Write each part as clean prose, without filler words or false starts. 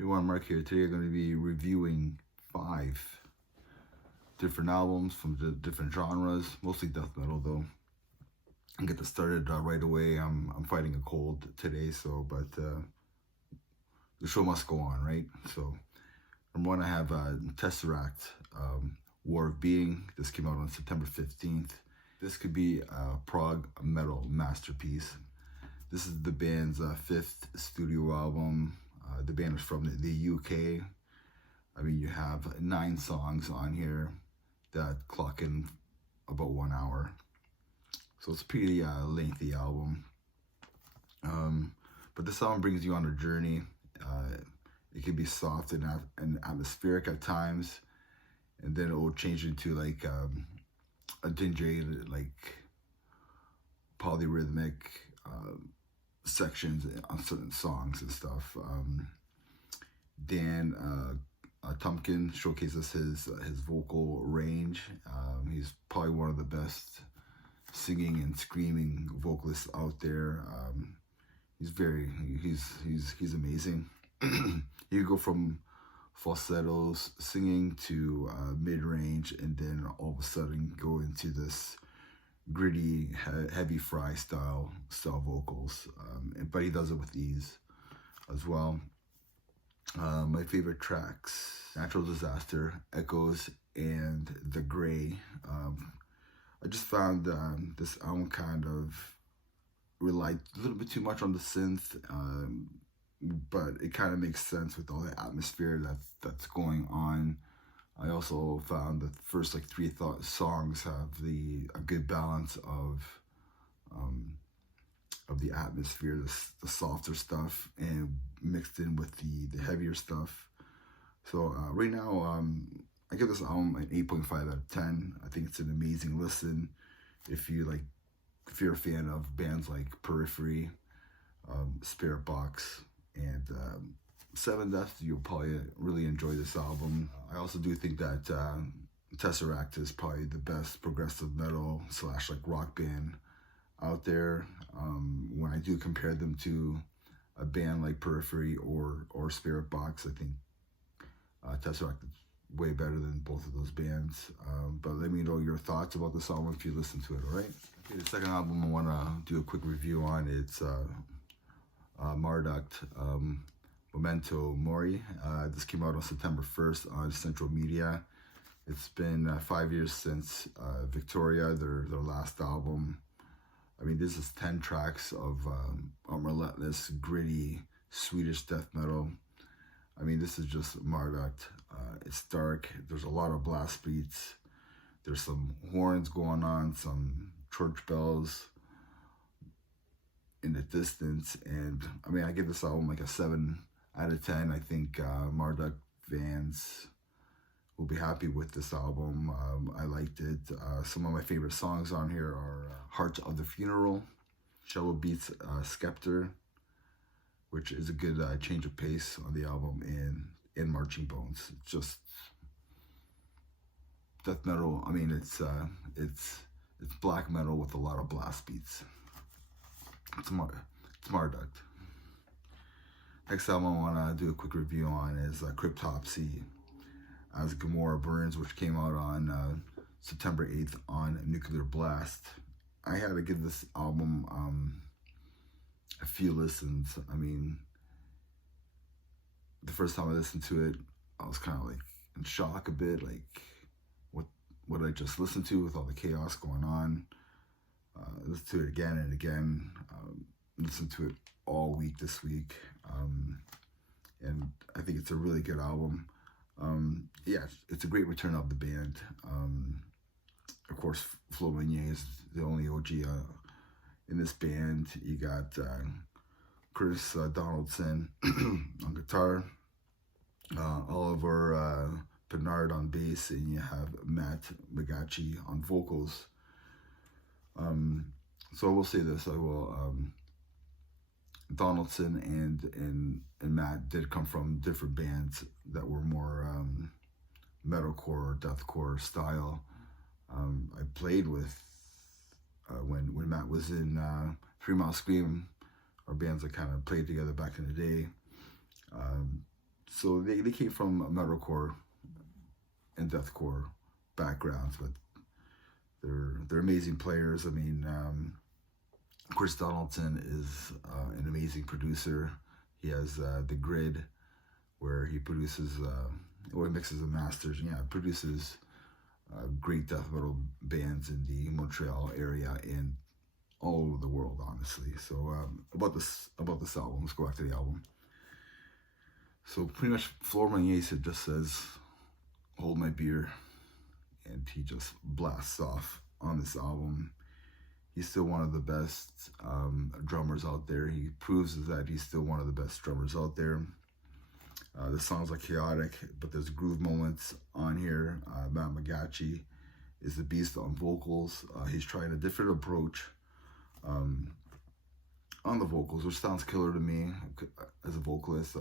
Everyone, Mark here. Today I'm going to be reviewing 5 different albums from the different genres, mostly death metal though. I'll get this started right away. I'm fighting a cold today, but the show must go on, right? So number 1, I have Tesseract, War of Being. This came out on September 15th. This could be a prog metal masterpiece. This is the band's 5th studio album. The band is from the UK. I mean, you have 9 songs on here that clock in about 1 hour. So it's a pretty lengthy album. But this album brings you on a journey. It can be soft and atmospheric at times, and then it will change into like a dingy, like polyrhythmic sections on certain songs and stuff. Dan Tumpkin showcases his vocal range. He's probably one of the best singing and screaming vocalists out there. He's amazing. You go from falsettos singing to mid-range, and then all of a sudden go into this gritty, heavy fry style vocals, but he does it with ease as well. My favorite tracks: Natural Disaster, Echoes, and The Gray. I just found this album kind of relied a little bit too much on the synth, but it kind of makes sense with all the atmosphere that's going on. I also found the first 3 songs have a good balance of the atmosphere, the softer stuff, and mixed in with the heavier stuff. So right now, I give this album an 8.5 out of 10. I think it's an amazing listen. If you're a fan of bands like Periphery, Spirit Box, and Seven Death, you'll probably really enjoy this album. I also do think that Tesseract is probably the best progressive metal / rock band out there. When I do compare them to a band like Periphery or Spirit Box, I think Tesseract is way better than both of those bands. But let me know your thoughts about this album if you listen to it, all right? Okay, the second album I want to do a quick review on, it's Marduk Memento Mori. This came out on September 1st on Central Media. It's been 5 years since Victoria, their last album. I mean, this is 10 tracks of relentless, gritty, Swedish death metal. I mean, this is just Marduk. It's dark. There's a lot of blast beats. There's some horns going on, some church bells in the distance. And I mean, I give this album a 7 out of 10. I think Marduk fans will be happy with this album. I liked it. Some of my favorite songs on here are Heart of the Funeral, Shallow Beats Scepter, which is a good change of pace on the album, and Marching Bones. It's just death metal. I mean, it's black metal with a lot of blast beats. It's Marduk. Next album I want to do a quick review on is Cryptopsy as Gomorrah Burns, which came out on September 8th on Nuclear Blast. I had to give this album a few listens. I mean, the first time I listened to it, I was kind of in shock a bit, what I just listened to with all the chaos going on. Listen to it again and again. Listen to it all week this week, and I think it's a really good album. Yeah, it's a great return of the band. Of course, Flo Meunier is the only OG in this band. You got Chris Donaldson on guitar, Oliver Bernard on bass, and you have Matt Magachi on vocals. So I will say this: Donaldson and Matt did come from different bands that were more metalcore or deathcore style. I played with when Matt was in 3 Mile Scream, our bands that kind of played together back in the day. So they came from metalcore and deathcore backgrounds, but they're amazing players. I mean, Chris Donaldson is an amazing producer. He has the Grid, where he produces, or he mixes and masters. Yeah, produces great death metal bands in the Montreal area and all over the world, honestly. So about this album, let's go back to the album. So pretty much Florent Magnus, it just says, "Hold my beer," and he just blasts off on this album. He's still one of the best drummers out there. He proves that he's still one of the best drummers out there. The songs are chaotic, but there's groove moments on here. Matt Magachi is the beast on vocals. He's trying a different approach on the vocals, which sounds killer to me as a vocalist.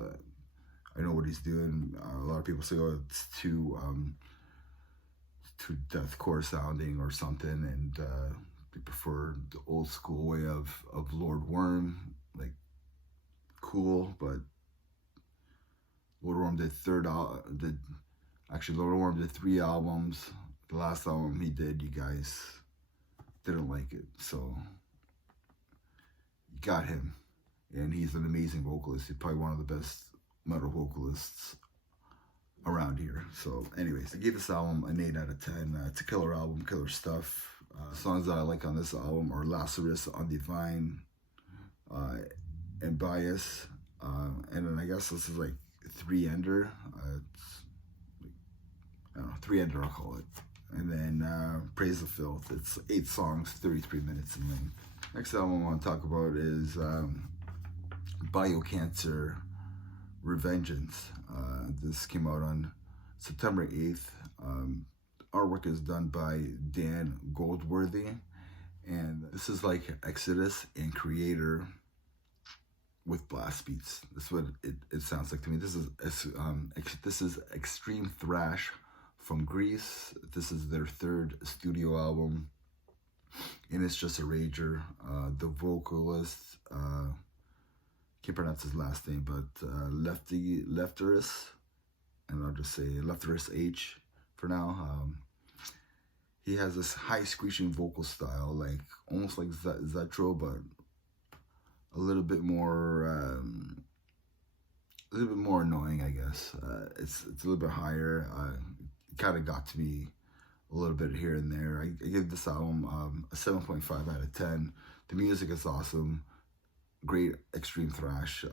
I know what he's doing. A lot of people say, "Oh, it's too deathcore sounding or something," and they prefer the old school way of Lord Worm, like cool, but Lord Worm did Lord Worm did 3 albums. The last album he did, you guys didn't like it, so you got him, and he's an amazing vocalist. He's probably one of the best metal vocalists around here. So anyways, I gave this album an 8 out of 10. It's a killer album, killer stuff. The songs that I like on this album are Lazarus, Undivine, and Bias, and then I guess this is like 3-ender. It's like, I don't know, 3-ender I'll call it. And then Praise the Filth. It's 8 songs, 33 minutes in length. Next album I want to talk about is Biocancer Revengeance. This came out on September 8th. Artwork is done by Dan Goldworthy, and this is like Exodus and Creator with blast beats. That's what it sounds like to me. This is extreme thrash from Greece. This is their 3rd studio album, and it's just a rager. The vocalist, can't pronounce his last name, but Lefteris, and I'll just say Lefteris H for now. He has this high screeching vocal style, like almost like Zetro, but a little bit more annoying, I guess. It's a little bit higher. It kind of got to me a little bit here and there. I give this album a 7.5 out of 10. The music is awesome, great extreme thrash,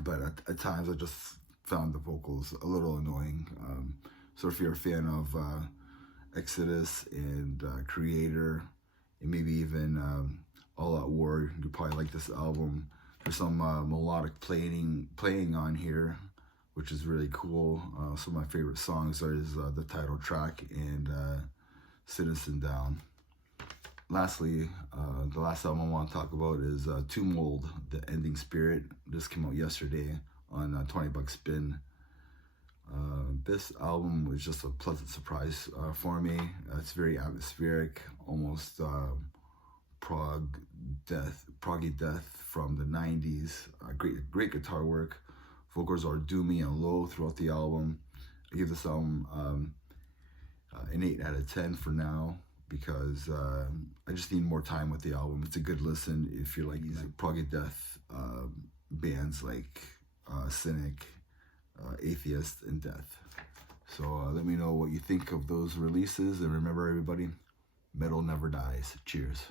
but at times I just found the vocals a little annoying. So if you're a fan of Exodus and Creator, and maybe even All Out War, you probably like this album. There's some melodic playing on here, which is really cool. Some of my favorite songs is the title track and Citizen Down. Lastly, the last album I want to talk about is Tomb Mold, The Ending Spirit. This came out yesterday on $20 Spin. This album was just a pleasant surprise for me. It's very atmospheric, almost proggy death from the 90s. Great guitar work. Vocals are doomy and low throughout the album. I give this album an 8 out of 10 for now, because I just need more time with the album. It's a good listen if you're like these proggy death bands like Cynic, Atheist, and Death. So let me know what you think of those releases, and remember, everybody, metal never dies. Cheers.